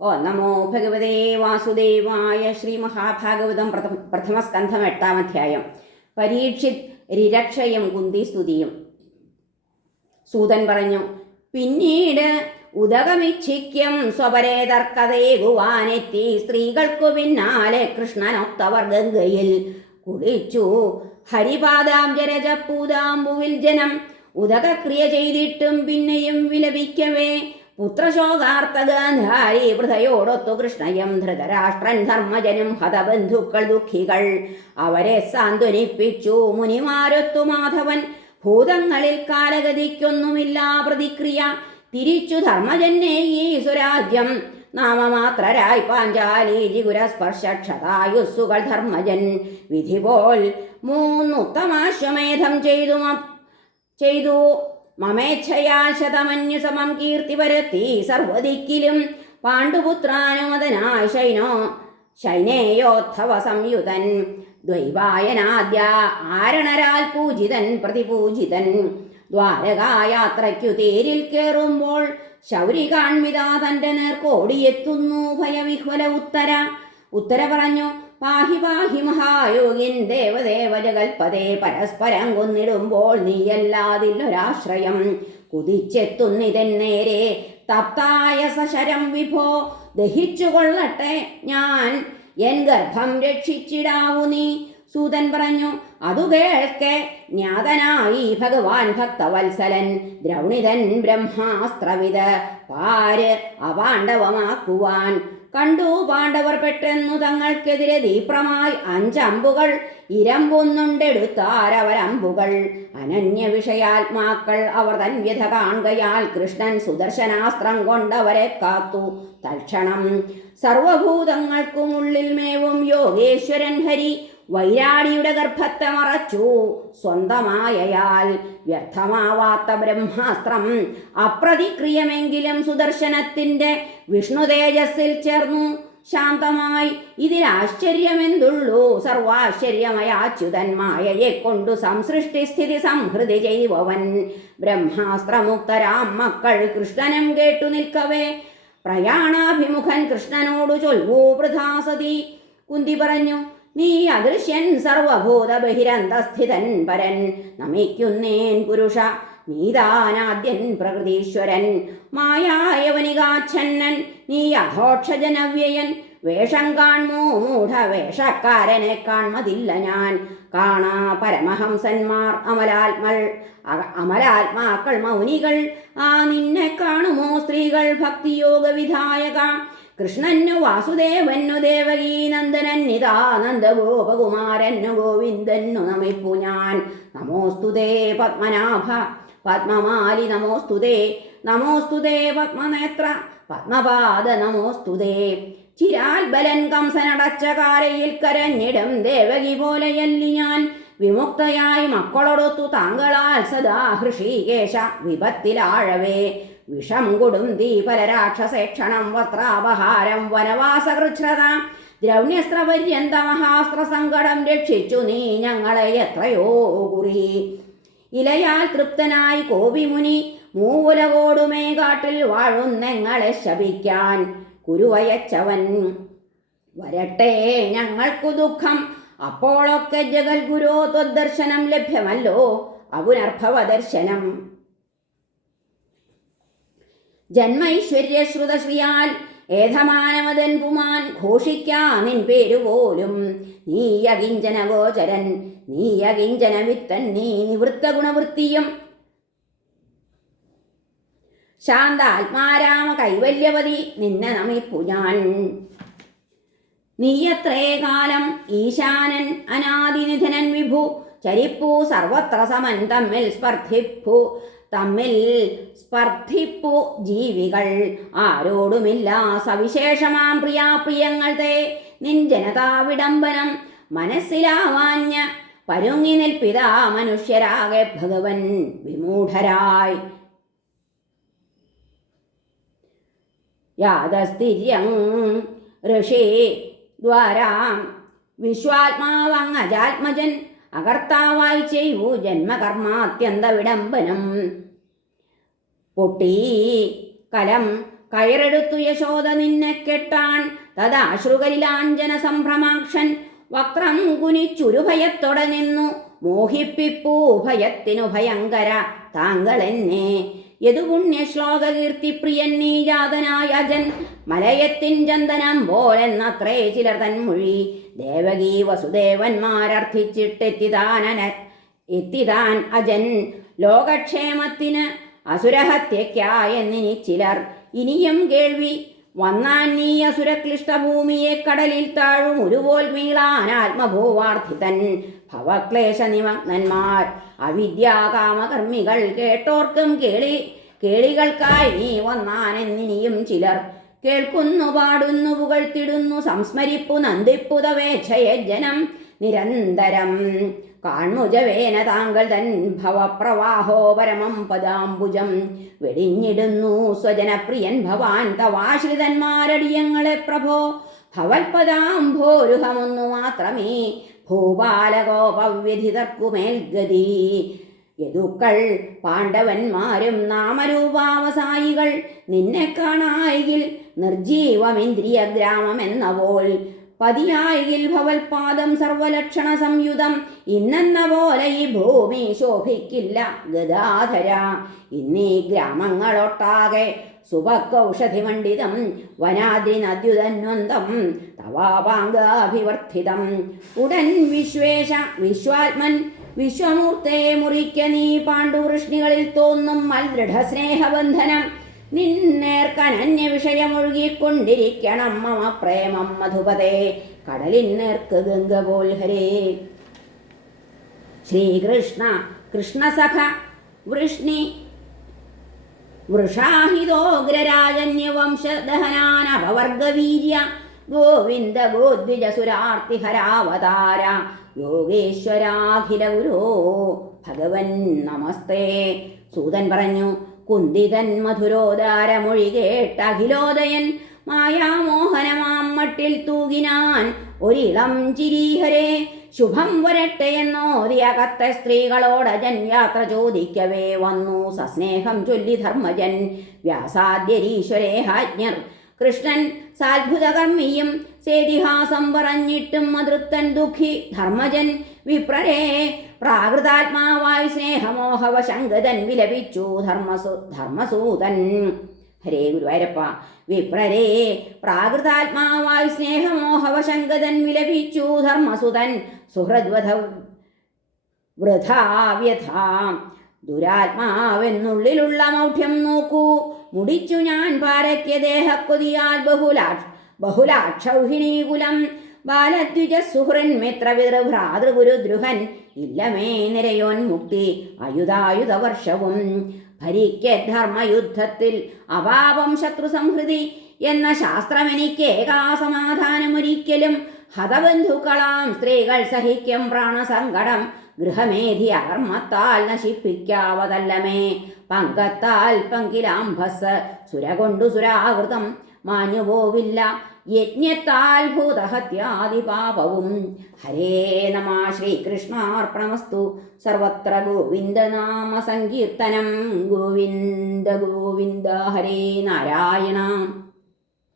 ഓ നമോ ഭഗവതേ വാസുദേവായ ശ്രീ മഹാഭാഗവതം പ്രഥമ പ്രഥമസ്കന്ധം എട്ടാം അധ്യായം. പരീക്ഷിത് രിരക്ഷയും കുന്തി സ്തുതിയും. സൂതൻ പറഞ്ഞു പിന്നീട് ഉദകമിച്ഛിക്യം സ്വപരേതർക്കതേകുവാനെത്തി സ്ത്രീകൾക്കു പിന്നാലെ കൃഷ്ണനൊത്തവർ ഗംഗയിൽ കുളിച്ചു ഹരിപാദാംജരജപ്പൂതാംബുവിൽ ജനം ഉദകക്രിയ ചെയ്തിട്ടും പിന്നെയും വിലപിക്കവേ പുത്രശോകാർത്ഥഗാന്ധാരി വൃതയോടൊത്തു കൃഷ്ണയം ധൃതരാഷ്ട്രൻ ധർമ്മജനും ഹതബന്ധുക്കൾ ദുഃഖികൾ. അവരെ സാന്ത്വനിപ്പിച്ചു. മുനിമാരൊത്തു മാധവൻ. ഭൂതങ്ങളിൽ കാലഗതിക്കൊന്നുമില്ല പ്രതിക്രിയ. തിരിച്ചു ധർമ്മജന്നെ ഈ സ്വരാജ്യം നാമമാത്രരായി പാഞ്ചാലി ജിഗുരസ്പർശക്ഷതായുസ്സുകൾ ധർമ്മജൻ. വിധി പോൽ മൂന്നുത്തമാശ്വമേധം ചെയ്തു ചെയ്തു. മമേച്ഛയാ ശതമന്യു സമം കീർത്തി വരത്തി സർവദിക്കിലും പാണ്ഡുപുത്രാനുമതനായ ശൈനോ ശൈനേയോത്ഥവ സംയുതൻ. ദ്വൈവായനാദ്യ ആരണരാൽ പൂജിതൻ പ്രതിപൂജിതൻ. ദ്വാരകായാത്രയ്ക്കു തേരിൽ കയറുമ്പോൾ ശൗരി കാൺമിതാ തന്റെ നേർക്കോടിയെത്തുന്നു ഭയവിഹ്വല ഉത്തര. ഉത്തര പറഞ്ഞു പാഹി പാഹി മഹായോഗിൻ ദേവദേവ ജഗൽപതേ പരസ്പരം കൊന്നിടുമ്പോൾ നീയല്ലാതില്ലൊരാശ്രയം കുതിച്ചെത്തുന്നിതൻ നേരെ തപ്തായ സശരം വിഭോ ദഹിച്ചു കൊള്ളട്ടെ ഞാൻ. എൻ ഗർഭം രക്ഷിച്ചിടാവു നീ. സൂതൻ പറഞ്ഞു അതു കേൾക്കെ. ജ്ഞാതനായി ഭഗവാൻ ഭക്തവത്സലൻ ദ്രൗണിതൻ ബ്രഹ്മാസ്ത്രവിത് പാര് അപാണ്ഡവമാക്കുവാൻ കണ്ടു പാണ്ഡവർ പെട്ടെന്നു തങ്ങൾക്കെതിരെ ദീപ്രമായി അഞ്ചമ്പുകൾ ഇരമ്പൊന്നുണ്ടെടുത്താരവരമ്പുകൾ അനന്യ വിഷയാത്മാക്കൾ അവർ തന്യത കാണുകയാൽ കൃഷ്ണൻ സുദർശനാസ്ത്രം കൊണ്ടവരെ കാത്തു. തൽക്ഷണം സർവഭൂതങ്ങൾക്കുമുള്ളിൽ മേവും യോഗേശ്വരൻ ഹരി വൈരാടിയുടെ ഗർഭത്തെ മറച്ചു. സ്വന്തമായയാൽ വ്യർത്ഥമാവാത്ത ബ്രഹ്മാസ്ത്രം അപ്രതിക്രിയമെങ്കിലും സുദർശനത്തിന്റെ വിഷ്ണു തേജസ്സിൽ ചേർന്നു. ശാന്തമായി ഇതിലാശ്ചര്യമെന്തുള്ളൂ? സർവാശ്ചര്യമയ അച്യുതൻ മായയെ കൊണ്ടു സംസൃഷ്ടി സ്ഥിതി സംഹൃതി ചെയ്വൻ ബ്രഹ്മാസ്ത്രമുക്തരാം മക്കൾ കൃഷ്ണനും കേട്ടു നിൽക്കവേ. പ്രയാണാഭിമുഖൻ കൃഷ്ണനോടു ചൊൽവൂ വൃഥാസതി കുന്തി പറഞ്ഞു നീ അദൃശ്യൻ സർവഭൂത ബഹിരന്തസ്ഥിതൻ പരൻ. നമിക്കുന്നേൻ പുരുഷ നീതാനാദ്യൻ പ്രകൃതീശ്വരൻ. മായായവനികാച്ഛന്നൻ നീ അധോക്ഷജനവ്യയൻ. വേഷം കാൺമോ മൂഢവേഷക്കാരനെ കാൺമതില്ല ഞാൻ. കാണാ പരമഹംസന്മാർ അമലാത്മൾ. അമലാത്മാക്കൾ മൗനികൾ. ആ നിന്നെ കാണുമോ സ്ത്രീകൾ ഭക്തിയോഗ വിധായക കൃഷ്ണന്നു വാസുദേവന്നു ദേവകീനന്ദനൻ നിതാ നന്ദഗോപകുമാരന്നു ഗോവിന്ദന്നു നമിപ്പു ഞാൻ. നമോസ്തുതേ പത്മനാഭ പത്മമാലി നമോസ്തുതേ നമോസ്തുതേ പത്മനേത്ര പത്മപാദ നമോസ്തുതേ ചിരാൽ ബലൻ കംസനടച്ച കാലയിൽ കരഞ്ഞിടും ദേവകി പോലെയല്ലി ഞാൻ. വിമുക്തയായി മക്കളൊടുത്തു താങ്കളാൽ സദാ ഹൃഷീകേശ വിപത്തിലാഴവേ. വിഷം കൊടും ദീപലരാക്ഷസേക്ഷണം വസ്ത്രാപഹാരം മഹാസ്ത്ര സങ്കടം രക്ഷിച്ചു നീ ഞങ്ങളെ എത്രയോ കുറി. ഇലയാൽ തൃപ്തനായി കോപിമുനി മൂവുലകോടുമേ കാട്ടിൽ വാഴുന്നെങ്ങളെ ശപിക്കാൻ കുരുവയച്ചവൻ. വരട്ടെ ഞങ്ങൾക്കു ദുഃഖം അപ്പോഴൊക്കെ ജഗൽഗുരോ ത്വദർശനം ലഭ്യമല്ലോ അപുനർഭവ ദർശനം ജന്മൈശ്വര്യശ്രുതശ്രിയാൽ ഏധമാനവതൻ പുമാൻ ഘോഷിക്കാമിൻ പേരുപോലും നീ അകിഞ്ചന ഗോചരൻ നീ അകിഞ്ചന വിത്തൻ നീ നിവൃത്ത ഗുണവൃത്തിയും. ശാന്താത്മാരാമ കൈവല്യവതി നിന്നെ നമിപ്പു ഞാൻ. നീയത്രേ കാലം ഈശാനൻ അനാദിനിധനൻ വിഭു ചരിപ്പു സർവത്ര സമൻ തമ്മിൽ സ്പർദ്ധിപ്പു. തമ്മിൽ സ്പർദ്ധിപ്പു ജീവികൾ. ആരോടുമില്ല സവിശേഷമാം പ്രിയാപ്രിയങ്ങൾ തേ. നിൻ ജനതാ വിടംബനം മനസ്സിലാവാഞ്ഞ പരുങ്ങി നിൽപ്പിതാ മനുഷ്യരാകെ ഭഗവൻ വിമൂഢരായി. യാതസ്ഥിര്യം ഋഷി ദ്വാരാം വിശ്വാത്മാവങ്ങജാത്മജൻ അകർത്താവായി ചെയ്യൂ ജന്മകർമാത്യന്ത വിടംബനം പൊട്ടി കലം കയറെടുത്തു യശോദ നിന്നെ കെട്ടാൻ. തദാശ്രുകലിലാഞ്ജന സംഭ്രമാക്ഷൻ. വക്രം കുനിച്ചുരു ഭയത്തോടെ നിന്നു. മോഹിപ്പിപ്പൂ ഭയത്തിനു ഭയങ്കര. താങ്കൾ എന്നെ യതു പുണ്യ ശ്ലോക കീർത്തി പ്രിയൻ നീ ജാതനായ അജൻ. മലയത്തിൻ ചന്ദനം പോലെന്നത്രേ ചിലർ തന്മൊഴി ദേവകീ വസുദേവന്മാരർത്ഥിച്ചിട്ടെത്തിതാനന എത്തിതാൻ അജൻ. ലോകക്ഷേമത്തിന് അസുരഹത്യക്കായെന്നിനി ചിലർ. ഇനിയും കേൾവി വന്നാൻ നീ അസുരക്ലിഷ്ടഭൂമിയെ കടലിൽ താഴും ഒരുപോൽ വീളാൻ ആത്മഭൂവാർത്ഥിതൻ. ഭവക്ലേശ നിമഗ്നന്മാർ അവിദ്യാകാമകർമ്മികൾ കേട്ടോർക്കും കേളി കേളികൾക്കായി നീ വന്നാനെന്നിനിയും ചിലർ. കേൾക്കുന്നു പാടുന്നു പുകഴ്ത്തിടുന്നു സംസ്മരിപ്പു നന്ദിപ്പു ജനം നിരന്തരം. കാൺമുജവേന താങ്കൾ തൻ ഭവപ്രവാഹോ പരമം പദാംബുജം. വെടിഞ്ഞിടുന്നു സ്വജനപ്രിയൻ ഭവാൻ തവാശ്രിതന്മാരടിയങ്ങളെ പ്രഭോ. ഭവൽപദാംഭോരുഹമൊന്നു മാത്രമേ ഭൂപാലകോപവ്യധിതർക്കുമേൽ ഗതി യദുക്കൾ പാണ്ഡവന്മാരും നാമരൂപാവസായികൾ. നിന്നെ കാണായിൽ നിർജീവമിന്ദ്രിയ ഗ്രാമം എന്ന പോൽ പതിയായിൽ ഭവൽപാദം സർവലക്ഷണ സംയുതം ഇന്നെന്ന പോലെ ഈ ഭൂമി ശോഭിക്കില്ല ഗദാധര. ഇന്നീ ഗ്രാമങ്ങളൊട്ടാകെ സുഭക്കൗഷധി വനാദിനദ്യുതന്വന്തം തവാപാങ്കാഭിവർദ്ധിതം ഉടൻ വിശ്വേശ വിശ്വാത്മൻ വിശ്വമൂർത്തെ മുറിക്ക നീ പാണ്ഡുവൃഷ്ണികളിൽ തോന്നും മൽദൃഢസ്നേഹബന്ധനം. നിന്നേർക്കനന്യ വിഷയമൊഴുകിക്കൊണ്ടിരിക്കണം മമ പ്രേമം മധുപതേ. കടലിൻ നേർക്ക് ഗംഗ പോൽ ഹരേ. ശ്രീകൃഷ്ണ കൃഷ്ണസഖ വൃഷ്ണി വൃഷാഹിതോഗ്രരാജന്യവംശദഹനാനപവർഗവീര്യ ഗോവിന്ദ ഗോദ്വിജസുരാർത്തിഹരാവതാര. യോഗേശ്വരാഖില ഗുരോ ഭഗവൻ നമസ്തേ. സൂതൻ പറഞ്ഞു കുന്തിതൻ മധുരോദാരമൊഴി കേട്ട അഖിലോദയൻ മായാമോഹനമാം മട്ടിൽ തൂകിനാൻ ഒരിളം ചിരീഹരെ. ശുഭം വരട്ടെ എന്നോതിയ സ്ത്രീകളോട് ജൻ യാത്ര ചോദിക്കവേ വന്നു. സസ്നേഹം ചൊല്ലി ധർമ്മജൻ വ്യാസാദ്യരീശ്വരേഹാജ്ഞർ കൃഷ്ണൻ സാത്ഭുതകർമ്മിയും സേതിഹാസം പറഞ്ഞിട്ടും അതൃപ്തൻ ദുഃഖി ധർമ്മജൻ. വിപ്രരേ പ്രാകൃതാത്മാവായി സ്നേഹമോഹവശങ്കതൻ വിലപിച്ചു ധർമ്മസു ധർമ്മസൂതൻ. ഹരേ ഗുരുവായൂരപ്പ. വിപ്രരേ പ്രാകൃതാത്മാവായി സ്നേഹമോഹവശങ്കതൻ വിലപിച്ചു ധർമ്മസുതൻ. സുഹൃദ്വധ വൃഥാവ്യഥ ദുരാത്മാവെന്നുള്ളിലുള്ള മൗഢ്യം നോക്കൂ. മുടിച്ചു ഞാൻ പാരക്യ ദേഹക്കൊതിയാൽ ബഹുലാ ബഹുലാക്ഷൗഹിണീകുലം ബാലദ്വിജ സുഹൃൻ മിത്രവിതൃഭ്രാതൃഗുരുദ്രുഹൻ ഇല്ലമേ നിരയോൻ മുക്തി. അയുധായുധ വർഷവും ഭരിക്ക ധർമ്മയുദ്ധത്തിൽ അപാപം ശത്രു സംഹൃതി എന്ന ശാസ്ത്രമെനിക്ക് ഏകാസമാധാനമൊരിക്കലും ഹതബന്ധുക്കളാം സ്ത്രീകൾ സഹിക്കും പ്രാണസങ്കടം ഗൃഹമേധി അകർമ്മത്താൽ നശിപ്പിക്കാവതല്ലമേ. പങ്കത്താൽ പങ്കിലാംഭസ് സുര കൊണ്ടു സുരാകൃതം മാഞ്ഞുപോവില്ല യജ്ഞത്താൽ ഭൂതഹത്യാദിപാപവും ഹരേ നമ ശ്രീകൃഷ്ണാർപ്പണമസ്തു. സർവത്ര ഗോവിന്ദനാമ സങ്കീർത്തനം. ഗോവിന്ദ ഗോവിന്ദ ഹരേ നാരായണ.